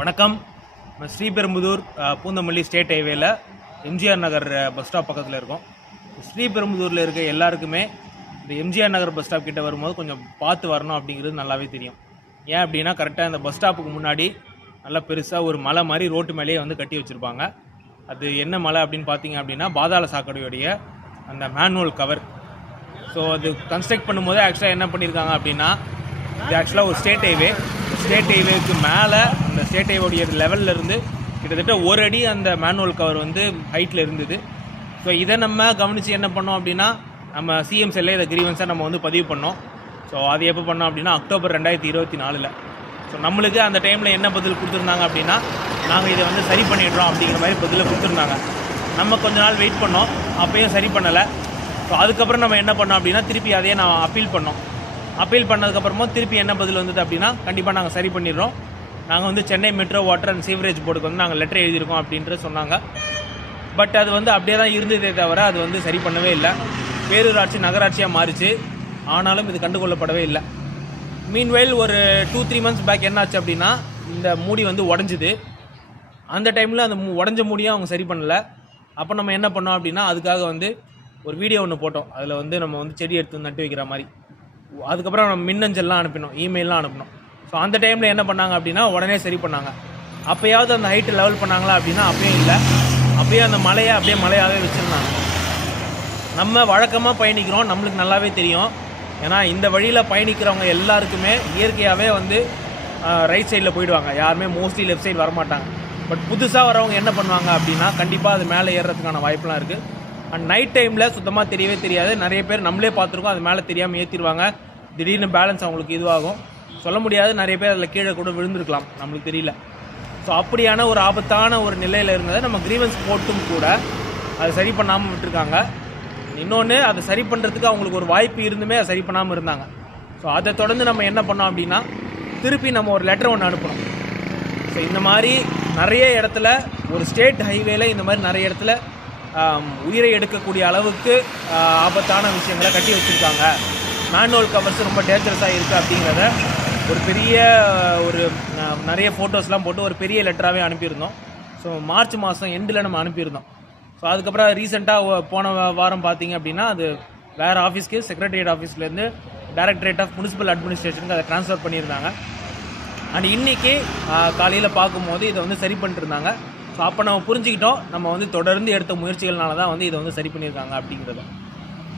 வணக்கம். ஸ்ரீபெரும்புதூர் பூந்தமல்லி ஸ்டேட் ஹைவேல எம்ஜிஆர் நகர் bus stop பக்கத்தில் இருக்கோம். ஸ்ரீபெரும்புதூரில் இருக்க எல்லாருக்குமே இந்த எம்ஜிஆர் நகர் பஸ் ஸ்டாப் கிட்ட வரும்போது கொஞ்சம் பார்த்து வரணும் அப்படிங்கிறது நல்லாவே தெரியும். ஏன் அப்படின்னா கரெக்டாக இந்த பஸ் ஸ்டாப்புக்கு முன்னாடி நல்லா பெருசாக ஒரு மலை மாதிரி ரோட்டு மேலேயே வந்து கட்டி வச்சுருப்பாங்க. அது என்ன மலை அப்படின்னு பார்த்தீங்க அப்படின்னா பாதாள சாக்கடையுடைய அந்த மேனுவல் கவர். ஸோ அது கன்ஸ்ட்ரக்ட் பண்ணும்போது ஆக்சுவலாக என்ன பண்ணியிருக்காங்க அப்படின்னா இது ஆக்சுவலாக ஒரு ஸ்டேட் ஹைவேக்கு மேலே அந்த ஸ்டேட் ஹைவேடைய லெவலில் இருந்து கிட்டத்தட்ட ஒரு அடி அந்த மேனுவல் கவர் வந்து ஹைட்டில் இருந்தது. ஸோ இதை நம்ம கவனித்து என்ன பண்ணோம் அப்படின்னா நம்ம சிஎம் செல்ல இதை கிரீவன்ஸாக நம்ம வந்து பதிவு பண்ணோம். ஸோ அது எப்போ பண்ணோம் அப்படின்னா அக்டோபர் 2024. ஸோ நம்மளுக்கு அந்த டைமில் என்ன பதில் கொடுத்துருந்தாங்க அப்படின்னா நாங்கள் இதை வந்து சரி பண்ணிடுறோம் அப்படிங்கிற மாதிரி பதில் கொடுத்துருந்தாங்க. நம்ம கொஞ்ச நாள் வெயிட் பண்ணோம், அப்போயும் சரி பண்ணலை. ஸோ அதுக்கப்புறம் நம்ம என்ன பண்ணோம் அப்படின்னா திருப்பி அதையே நான் அப்பீல் பண்ணோம். அப்பீல் பண்ணதுக்கப்புறமும் திருப்பி என்ன பதில் வந்தது அப்படின்னா கண்டிப்பாக நாங்கள் சரி பண்ணிடுறோம், நாங்கள் வந்து Chennai metro water and sewerage போர்டுக்கு வந்து நாங்கள் லெட்டர் எழுதியிருக்கோம் அப்படின்ட்டு சொன்னாங்க. பட் அது வந்து அப்படியே தான் இருந்ததே தவிர அது வந்து சரி பண்ணவே இல்லை. பேரூராட்சி நகராட்சியாக மாறிச்சு, ஆனாலும் இது கண்டுகொள்ளப்படவே இல்லை. மீன்வைல் ஒரு 2-3 months பேக் என்ன ஆச்சு அப்படின்னா இந்த மூடி வந்து உடஞ்சிது. அந்த டைமில் அந்த உடஞ்ச மூடியும் அவங்க சரி பண்ணலை. அப்போ நம்ம என்ன பண்ணோம் அப்படின்னா அதுக்காக வந்து ஒரு வீடியோ ஒன்று போட்டோம். அதில் வந்து நம்ம வந்து செடி எடுத்து நட்டு வைக்கிற மாதிரி. அதுக்கப்புறம் நம்ம மின்னஞ்சல்லாம் அனுப்பினோம், இமெயிலாம் அனுப்பினோம். ஸோ அந்த டைமில் என்ன பண்ணாங்க அப்படின்னா உடனே சரி பண்ணாங்க. அப்போயாவது அந்த ஹைட்டு லெவல் பண்ணாங்களா அப்படின்னா அப்பயும் இல்லை. அப்பயே அந்த மலையை அப்படியே மலையாகவே வச்சுருந்தாங்க. நம்ம வழக்கமாக பயணிக்கிறோம், நம்மளுக்கு நல்லாவே தெரியும். ஏன்னா இந்த வழியில் பயணிக்கிறவங்க எல்லாருக்குமே இயற்கையாகவே வந்து ரைட் சைடில் போயிடுவாங்க, யாருமே மோஸ்ட்லி லெஃப்ட் சைடு வரமாட்டாங்க. பட் புதுசாக வரவங்க என்ன பண்ணுவாங்க அப்படின்னா கண்டிப்பாக அது மேலே ஏறுறதுக்கான வாய்ப்புலாம் இருக்குது. அண்ட் நைட் டைமில் சுத்தமாக தெரியவே தெரியாது. நிறைய பேர் நம்மளே பார்த்துருக்கோம், அது மேலே தெரியாமல் ஏற்றிடுவாங்க. திடீர்னு பேலன்ஸ் அவங்களுக்கு இதுவாகும், சொல்ல முடியாது. நிறைய பேர் அதில் கீழே கூட விழுந்திருக்கலாம், நம்மளுக்கு தெரியல. ஸோ அப்படியான ஒரு ஆபத்தான ஒரு நிலையில் இருந்ததை நம்ம கிரீவன்ஸ் போட்டும் கூட அதை சரி பண்ணாமல் விட்டுருக்காங்க. இன்னொன்று அதை சரி பண்ணுறதுக்கு அவங்களுக்கு ஒரு வாய்ப்பு இருந்துமே அதை சரி பண்ணாமல் இருந்தாங்க. ஸோ அதை தொடர்ந்து நம்ம என்ன பண்ணோம் அப்படின்னா திருப்பி நம்ம ஒரு லெட்டர் ஒன்று அனுப்பணும். ஸோ இந்த மாதிரி நிறைய இடத்துல ஒரு ஸ்டேட் ஹைவேல இந்த மாதிரி நிறைய இடத்துல உயிரை எடுக்கக்கூடிய அளவுக்கு ஆபத்தான விஷயங்களை கட்டி வச்சுருக்காங்க, மேனுவல் கவர்ஸ் ரொம்ப டேஞ்சரஸாக இருக்குது அப்படிங்கிறத ஒரு பெரிய ஒரு நிறைய ஃபோட்டோஸ்லாம் போட்டு ஒரு பெரிய லெட்டராகவே அனுப்பியிருந்தோம். ஸோ மார்ச் மாதம் எண்டில் நம்ம அனுப்பியிருந்தோம். ஸோ அதுக்கப்புறம் ரீசெண்டாக போன வாரம் பார்த்தீங்க அப்படின்னா அது வேறு ஆஃபீஸ்க்கு செக்ரட்டரியேட் ஆஃபீஸ்லேருந்து டைரக்டரேட் ஆஃப் முனிசிபல் அட்மினிஸ்ட்ரேஷனுக்கு அதை ட்ரான்ஸ்ஃபர் பண்ணியிருந்தாங்க. அண்ட் இன்றைக்கி காலையில் பார்க்கும்போது இதை வந்து சரி பண்ணிட்டுருந்தாங்க. ஸோ அப்போ நம்ம புரிஞ்சுக்கிட்டோம், நம்ம வந்து தொடர்ந்து எடுத்த முயற்சிகள்னால தான் வந்து இதை வந்து சரி பண்ணியிருக்காங்க அப்படிங்கிறத.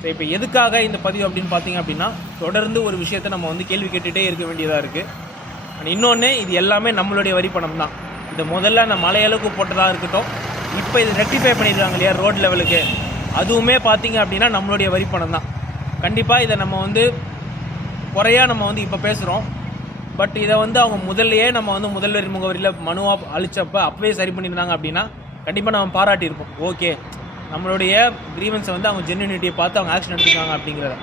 ஸோ இப்போ எதுக்காக இந்த பதிவு அப்படின்னு பார்த்தீங்க அப்படின்னா தொடர்ந்து ஒரு விஷயத்தை நம்ம வந்து கேள்வி கேட்டுகிட்டே இருக்க வேண்டியதாக இருக்குது. அண்ட் இன்னொன்று இது எல்லாமே நம்மளுடைய வரி பணம் தான். இது முதல்ல அந்த மலையளவுக்கு போட்டதாக இருக்கட்டும், இப்போ இது ரெக்டிஃபை பண்ணியிருக்காங்க இல்லையா ரோட் லெவலுக்கு, அதுவுமே பார்த்தீங்க அப்படின்னா நம்மளுடைய வரி பணம் தான். கண்டிப்பாக இதை நம்ம வந்து குறையாக நம்ம வந்து இப்போ பேசுகிறோம். பட் இதை வந்து அவங்க முதல்லையே நம்ம வந்து முதல்வர் முகவரியில் மனுவாக அழிச்சப்போ அப்பவே சரி பண்ணியிருந்தாங்க அப்படின்னா கண்டிப்பாக நம்ம பாராட்டியிருப்போம். ஓகே, நம்மளுடைய கிரீவன்ஸை வந்து அவங்க ஜென்யூனிட்டியை பார்த்து அவங்க ஆக்ஷன் எடுத்துக்காங்க அப்படிங்கிறத.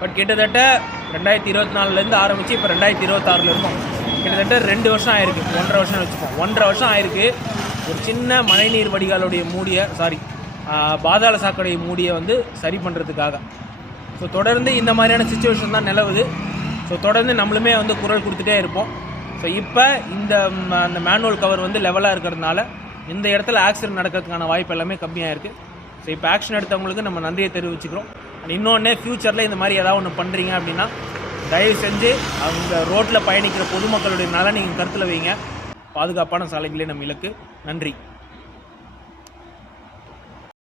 பட் கிட்டத்தட்ட 2024 ஆரம்பித்து இப்போ 2026 இருக்கும். கிட்டத்தட்ட 2 வருஷம் ஆயிருக்கு, 1.5 வருஷம் வச்சுப்போம். 1.5 வருஷம் ஆயிருக்கு ஒரு சின்ன மழைநீர் வடிகாலுடைய பாதாள சாக்கடை மூடியை வந்து சரி பண்ணுறதுக்காக. ஸோ தொடர்ந்து இந்த மாதிரியான சிச்சுவேஷன் தான் நிலவுது. ஸோ தொடர்ந்து நம்மளுமே வந்து குரல் கொடுத்துட்டே இருப்போம். ஸோ இப்போ அந்த மேனுவல் கவர் வந்து லெவலாக இருக்கிறதுனால இந்த இடத்துல ஆக்சிடென்ட் நடக்கிறதுக்கான வாய்ப்பு எல்லாமே கம்மியாக இருக்குது. ஸோ இப்போ ஆக்ஷன் எடுத்தவங்களுக்கு நம்ம நன்றியை தெரிவிச்சுக்கிறோம். அண்ட் இன்னொன்று ஃப்யூச்சரில் இந்த மாதிரி ஏதாவது ஒன்று பண்ணுறீங்க அப்படின்னா தயவு செஞ்சு அந்த ரோட்டில் பயணிக்கிற பொதுமக்களுடைய நலனை நீங்கள் கருத்தில் வைங்க. பாதுகாப்பான சாலைகளே நம்ம இலக்கு. நன்றி.